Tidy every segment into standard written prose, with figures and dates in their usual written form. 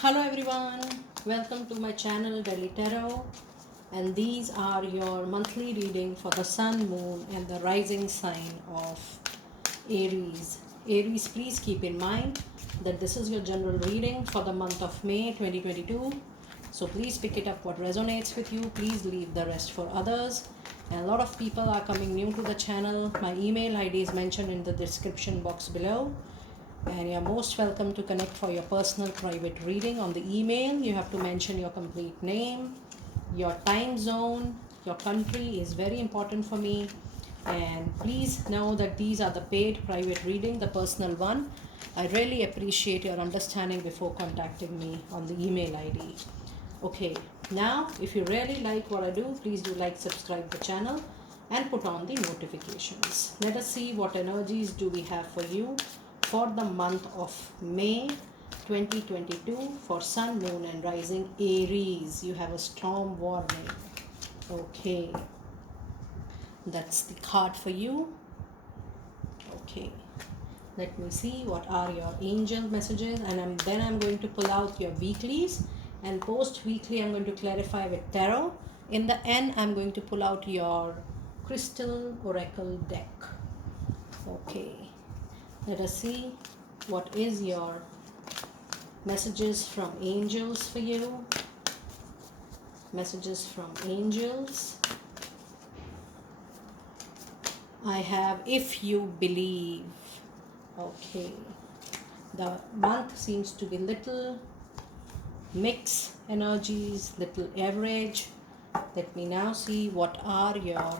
Hello everyone, welcome to my channel Delhi Tarot, and these are your monthly reading for the sun, moon and the rising sign of Aries. Aries, please keep in mind that this is your general reading for the month of May 2022. So please pick it up what resonates with you. Please leave the rest for others. And a lot of people are coming new to the channel. My email ID is mentioned in the description box below. And you're most welcome to connect for your personal private reading. On the email, you have to mention your complete name, your time zone, your country is very important for me. And please know that these are the paid private reading, the personal one. I really appreciate your understanding before contacting me on the email ID. Okay, now if you really like what I do, please do like, subscribe the channel and put on the notifications. Let us see what energies do we have for you for the month of May 2022 for sun, moon and rising Aries. You have a storm warning. Okay, that's the card for you. Okay, let me see what are your angel messages, and then I'm going to pull out your weeklies, and post weekly I'm going to clarify with tarot. In the end, I'm going to pull out your crystal oracle deck. Okay, let us see what is your messages from angels for you. Messages from angels. I have if you believe. Okay, the month seems to be little mixed energies, little average. Let me now see what are your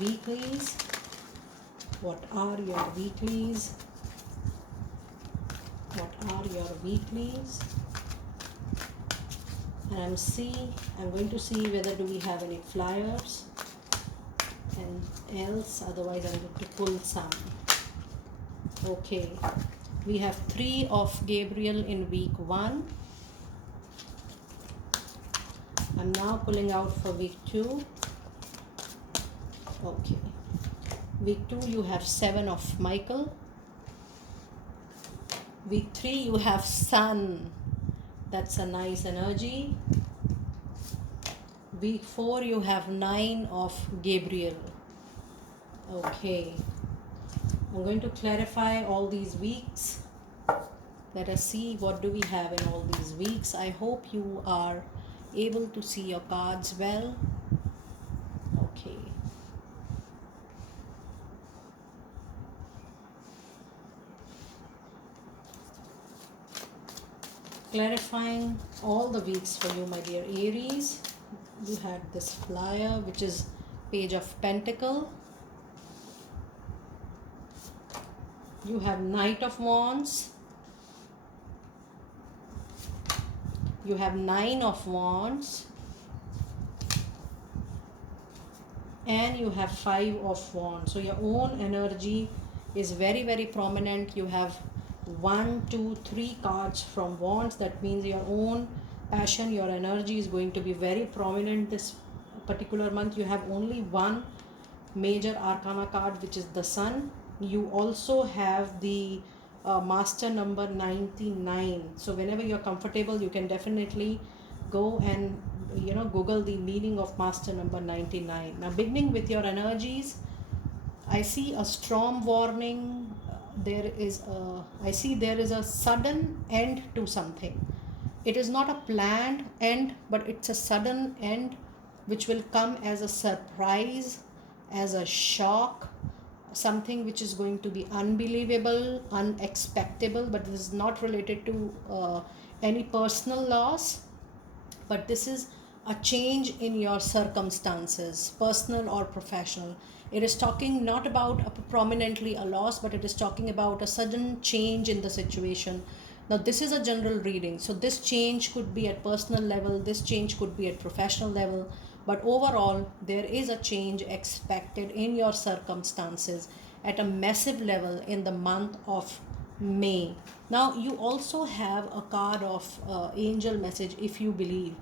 weeklies. What are your weeklies? What are your weeklies? And I'm going to see whether do we have any flyers and else, otherwise I'm going to pull some. Okay, we have 3 of Gabriel in week 1. I'm now pulling out for week 2. Okay, week 2 you have 7 of Michael. Week 3 you have Sun. That's a nice energy. Week 4 you have 9 of Gabriel. Okay, I'm going to clarify all these weeks. Let us see what do we have in all these weeks. I hope you are able to see your cards well. Okay. Clarifying all the weeks for you, my dear Aries. You had this flyer, which is Page of Pentacle. You have Knight of Wands. You have 9 of Wands. And you have 5 of Wands. So your own energy is very, very prominent. You have 1, 2, 3 cards from Wands. That means your own passion, your energy is going to be very prominent this particular month. You have only one major arcana card, which is the Sun. You also have the master number 99. So whenever you're comfortable, you can definitely go and Google the meaning of master number 99. Now, beginning with your energies, I see a storm warning. I see there is a sudden end to something. It is not a planned end, but it's a sudden end which will come as a surprise, as a shock, something which is going to be unbelievable, unexpectable, but this is not related to any personal loss, but this is a change in your circumstances, personal or professional. It is talking not about prominently a loss, but it is talking about a sudden change in the situation. Now, this is a general reading, so this change could be at personal level, this change could be at professional level, but overall, there is a change expected in your circumstances at a massive level in the month of May. Now, you also have a card of angel message, if you believe.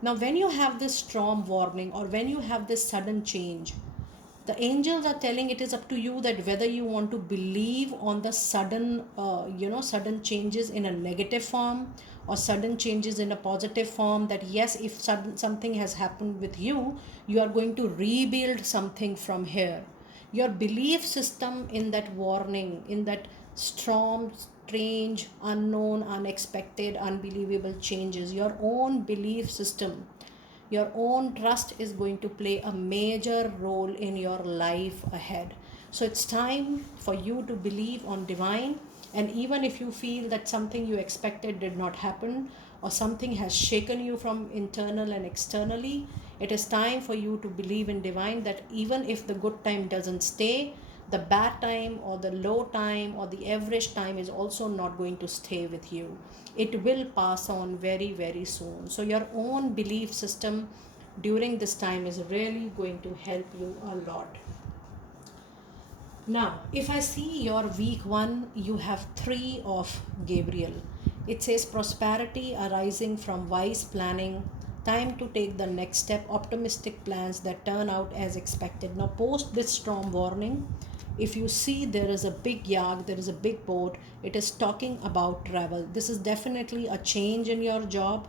Now, when you have this storm warning or when you have this sudden change, The angels are telling it is up to you that whether you want to believe on the sudden sudden changes in a negative form or sudden changes in a positive form, that yes, if something has happened with you, you are going to rebuild something from here. Your belief system in that warning, in that storm, strange, unknown, unexpected, unbelievable changes, your own belief system, your own trust is going to play a major role in your life ahead. So it's time for you to believe on divine. And even if you feel that something you expected did not happen, or something has shaken you from internal and externally, it is time for you to believe in divine, that even if the good time doesn't stay, the bad time or the low time or the average time is also not going to stay with you. It will pass on very, very soon. So your own belief system during this time is really going to help you a lot. Now, if I see your week 1, you have 3 of Gabriel. It says prosperity arising from wise planning, time to take the next step, optimistic plans that turn out as expected. Now, post this storm warning, if you see there is a big yacht, there is a big boat, it is talking about travel. This is definitely a change in your job.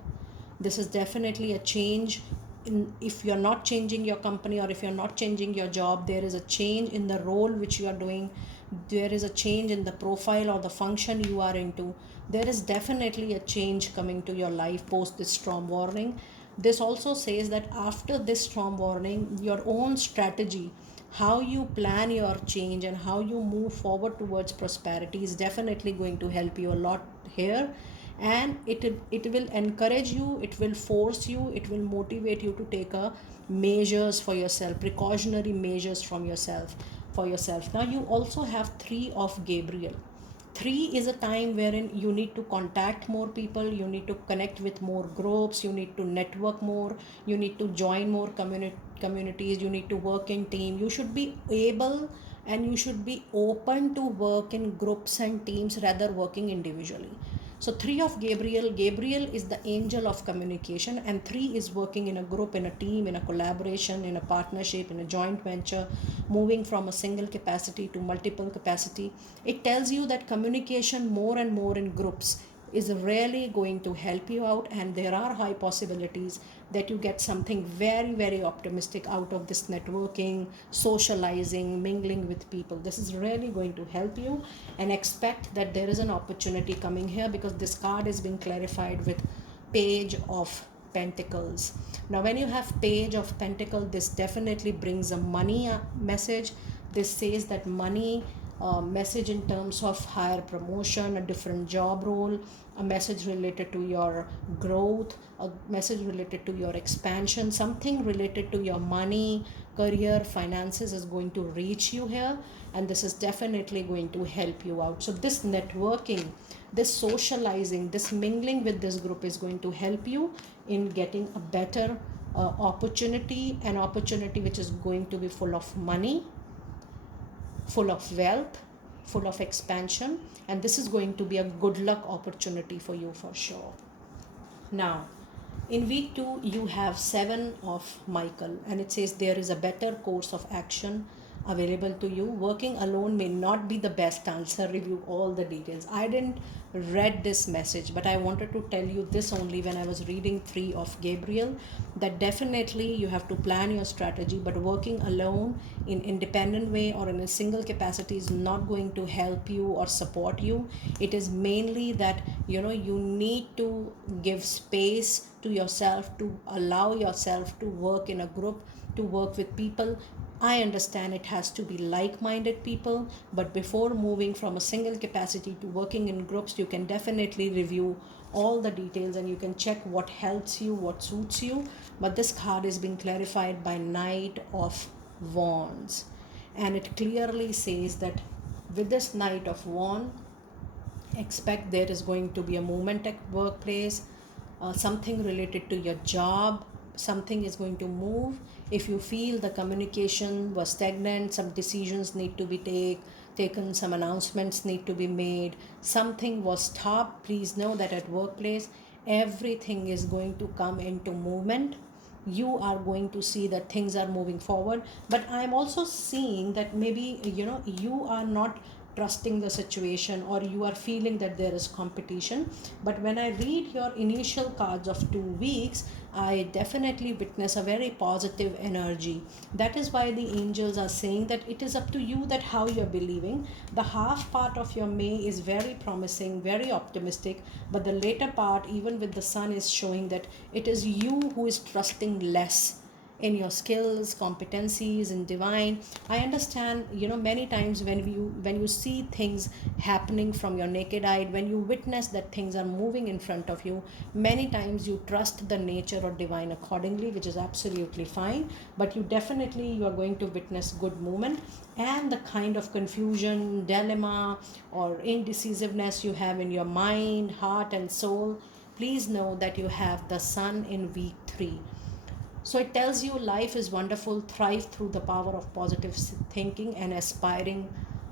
This is definitely a change in, if you're not changing your company or if you're not changing your job, there is a change in the role which you are doing. There is a change in the profile or the function you are into. There is definitely a change coming to your life post this storm warning. This also says that after this storm warning, your own strategy, how you plan your change and how you move forward towards prosperity is definitely going to help you a lot here. And it will encourage you, it will force you, it will motivate you to take a measures for yourself, precautionary measures from yourself for yourself. Now you also have 3 of Gabriel. 3 is a time wherein you need to contact more people, you need to connect with more groups, you need to network more, you need to join more communities, you need to work in team. You should be able and you should be open to work in groups and teams rather working individually. So 3 of Gabriel, Gabriel is the angel of communication, and 3 is working in a group, in a team, in a collaboration, in a partnership, in a joint venture, moving from a single capacity to multiple capacity. It tells you that communication more and more in groups is really going to help you out, and there are high possibilities that you get something very, very optimistic out of this networking, socializing, mingling with people. This is really going to help you, and expect that there is an opportunity coming here, because this card is being clarified with Page of Pentacles. Now when you have Page of Pentacles, this definitely brings a money message. This says that money message in terms of higher promotion, a different job role, a message related to your growth, a message related to your expansion, something related to your money, career, finances is going to reach you here, and this is definitely going to help you out. So this networking, this socializing, this mingling with this group is going to help you in getting a better opportunity, an opportunity which is going to be full of money, full of wealth, full of expansion, and this is going to be a good luck opportunity for you for sure. Now, in week 2, you have 7 of Michael, and it says there is a better course of action available to you. Working alone may not be the best answer. Review all the details. I didn't read this message, but I wanted to tell you this only when I was reading 3 of Gabriel, that definitely you have to plan your strategy, but working alone in independent way or in a single capacity is not going to help you or support you. It is mainly that you need to give space to yourself, to allow yourself to work in a group, to work with people. I understand it has to be like-minded people, but before moving from a single capacity to working in groups, you can definitely review all the details and you can check what helps you, what suits you. But this card is being clarified by Knight of Wands, and it clearly says that with this Knight of Wands, expect there is going to be a movement at workplace, something related to your job, something is going to move. If you feel the communication was stagnant, some decisions need to be taken, some announcements need to be made, something was stopped, please know that at workplace everything is going to come into movement. you are going to see that things are moving forward. But I'm also seeing that maybe, you are not trusting the situation, or you are feeling that there is competition. But when I read your initial cards of 2 weeks, I definitely witness a very positive energy. That is why the angels are saying that it is up to you that how you're believing. The half part of your May is very promising, very optimistic, but the later part, even with the sun, is showing that it is you who is trusting less in your skills, competencies, in divine. I understand, many times when you see things happening from your naked eye, when you witness that things are moving in front of you, many times you trust the nature or divine accordingly, which is absolutely fine. But you are going to witness good movement, and the kind of confusion, dilemma, or indecisiveness you have in your mind, heart, and soul, please know that you have the sun in week 3. So it tells you life is wonderful, thrive through the power of positive thinking and aspiring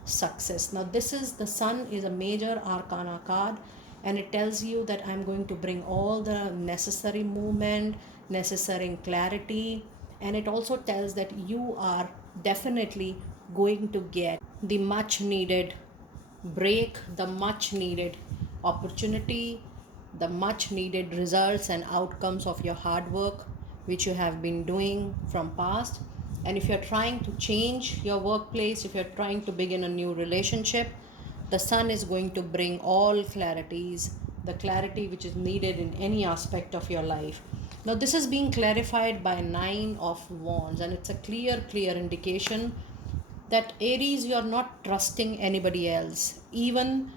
success. Now, this is the sun is a major arcana card, and it tells you that I'm going to bring all the necessary movement, necessary clarity, and it also tells that you are definitely going to get the much needed break, the much needed opportunity, the much needed results and outcomes of your hard work which you have been doing from past. And if you're trying to change your workplace, if you're trying to begin a new relationship, the sun is going to bring all clarities, the clarity which is needed in any aspect of your life. Now this is being clarified by 9 of Wands, and it's a clear indication that Aries, you're not trusting anybody else. Even,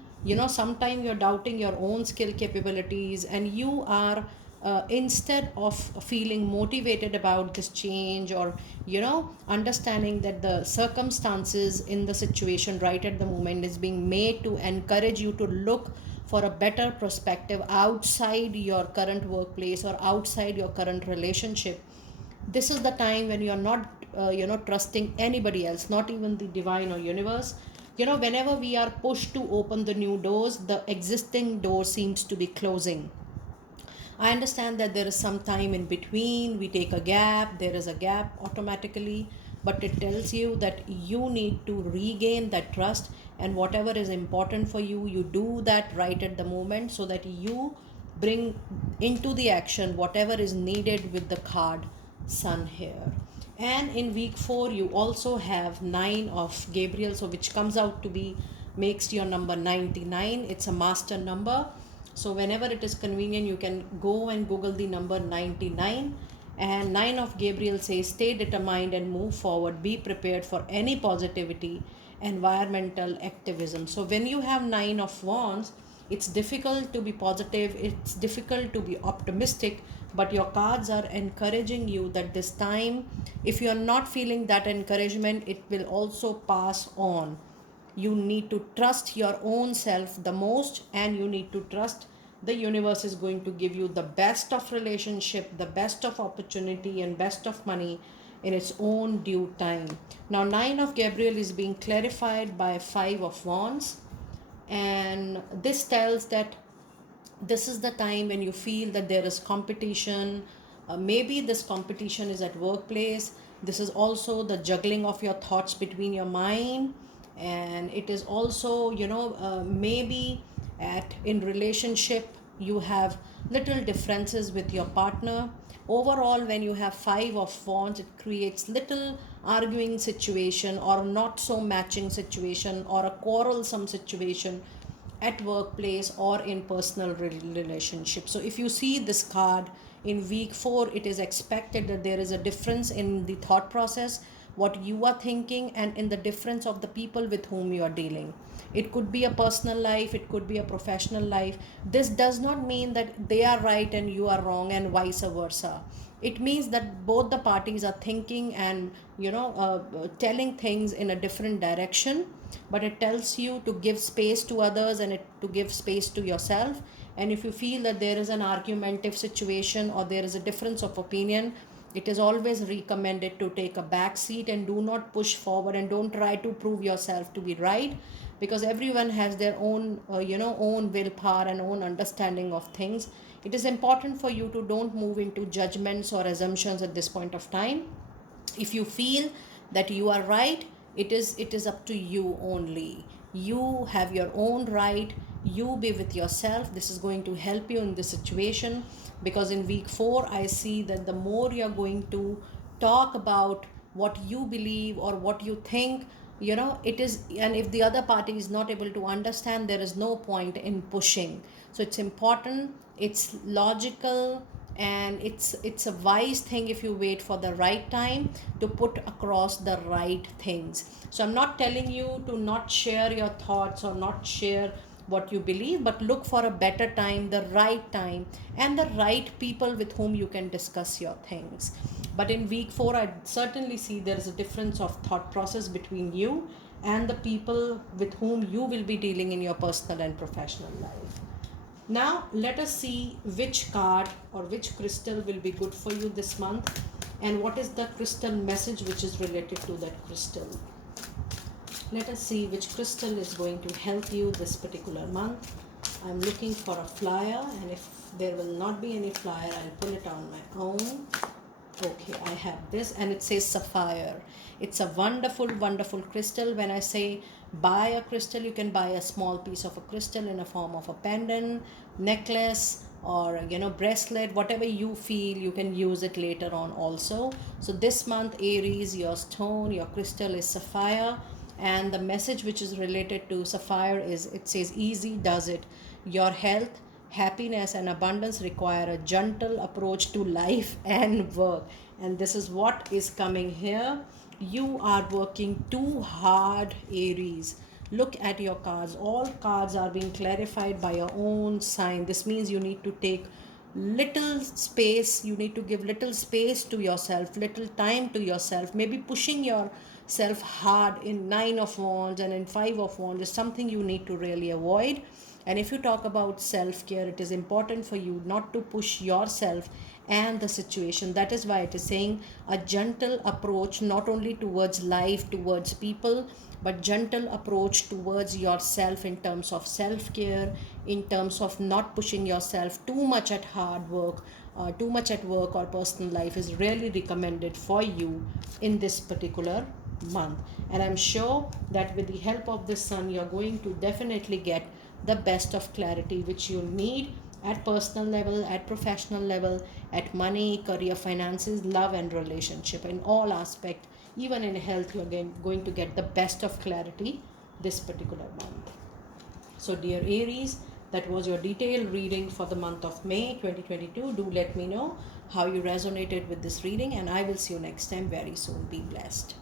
sometimes you're doubting your own skill capabilities, and you are, instead of feeling motivated about this change, or understanding that the circumstances in the situation right at the moment is being made to encourage you to look for a better perspective outside your current workplace or outside your current relationship. This is the time when you're not trusting anybody else, not even the divine or universe. Whenever we are pushed to open the new doors, the existing door seems to be closing. I understand that there is some time in between, we take a gap, there is a gap automatically, but it tells you that you need to regain that trust, and whatever is important for you, you do that right at the moment, so that you bring into the action whatever is needed with the card sun here. And in week 4 you also have 9 of Gabriel, so which comes out to be, makes your number 99. It's a master number, so whenever it is convenient, you can go and Google the number 99. And 9 of Gabriel says, stay determined and move forward. Be prepared for any positivity, environmental activism. So when you have 9 of Wands, it's difficult to be positive, it's difficult to be optimistic, but your cards are encouraging you that this time, if you are not feeling that encouragement, it will also pass on. You need to trust your own self the most, and you need to trust the universe is going to give you the best of relationship, the best of opportunity, and best of money in its own due time. Now 9 of Gabriel is being clarified by 5 of Wands, and this tells that this is the time when you feel that there is competition. Maybe this competition is at workplace. This is also the juggling of your thoughts between your mind, and it is also, maybe at in relationship you have little differences with your partner. Overall, when you have 5 of Wands, it creates little arguing situation, or not so matching situation, or a quarrelsome situation at workplace or in personal relationship. So if you see this card in week 4, it is expected that there is a difference in the thought process, what you are thinking, and in the difference of the people with whom you are dealing. It could be a personal life, it could be a professional life. This does not mean that they are right and you are wrong, and vice versa. It means that both the parties are thinking and, telling things in a different direction. But it tells you to give space to others, and to give space to yourself. And if you feel that there is an argumentative situation, or there is a difference of opinion, it is always recommended to take a back seat and do not push forward, and don't try to prove yourself to be right. because everyone has their own own willpower and own understanding of things. It is important for you to don't move into judgments or assumptions at this point of time. If you feel that you are right, it is up to you only. You have your own right. You be with yourself. This is going to help you in this situation, because in week 4 I see that the more you're going to talk about what you believe or what you think, it is, and if the other party is not able to understand, there is no point in pushing. So it's important, it's logical, and it's a wise thing if you wait for the right time to put across the right things. So I'm not telling you to not share your thoughts or not share what you believe, but look for a better time, the right time, and the right people with whom you can discuss your things. But in week 4 I certainly see there is a difference of thought process between you and the people with whom you will be dealing in your personal and professional life. Now let us see which card or which crystal will be good for you this month, and what is the crystal message which is related to that crystal. Let us see which crystal is going to help you this particular month. I'm looking for a flyer, and if there will not be any flyer, I'll pull it on my own. Okay, I have this, and it says sapphire. It's a wonderful, wonderful crystal. When I say buy a crystal, you can buy a small piece of a crystal in a form of a pendant, necklace, or bracelet, whatever you feel. You can use it later on also. So this month, Aries, your stone, your crystal is sapphire, and the message which is related to sapphire is, it says easy does it. Your health, happiness, and abundance require a gentle approach to life and work. And this is what is coming here. You are working too hard, Aries. Look at your cards. All cards are being clarified by your own sign. This means you need to take little space. You need to give little space to yourself, little time to yourself. Maybe pushing yourself hard in 9 of Wands and in 5 of Wands is something you need to really avoid. And if you talk about self-care, it is important for you not to push yourself and the situation. That is why it is saying a gentle approach, not only towards life, towards people, but gentle approach towards yourself in terms of self-care, in terms of not pushing yourself too much at hard work, too much at work or personal life is really recommended for you in this particular month. And I'm sure that with the help of the sun, you're going to definitely get the best of clarity which you need at personal level, at professional level, at money, career, finances, love, and relationship. In all aspect, even in health, you're going to get the best of clarity this particular month. So dear Aries, that was your detailed reading for the month of May 2022. Do let me know how you resonated with this reading, and I will see you next time very soon. Be blessed.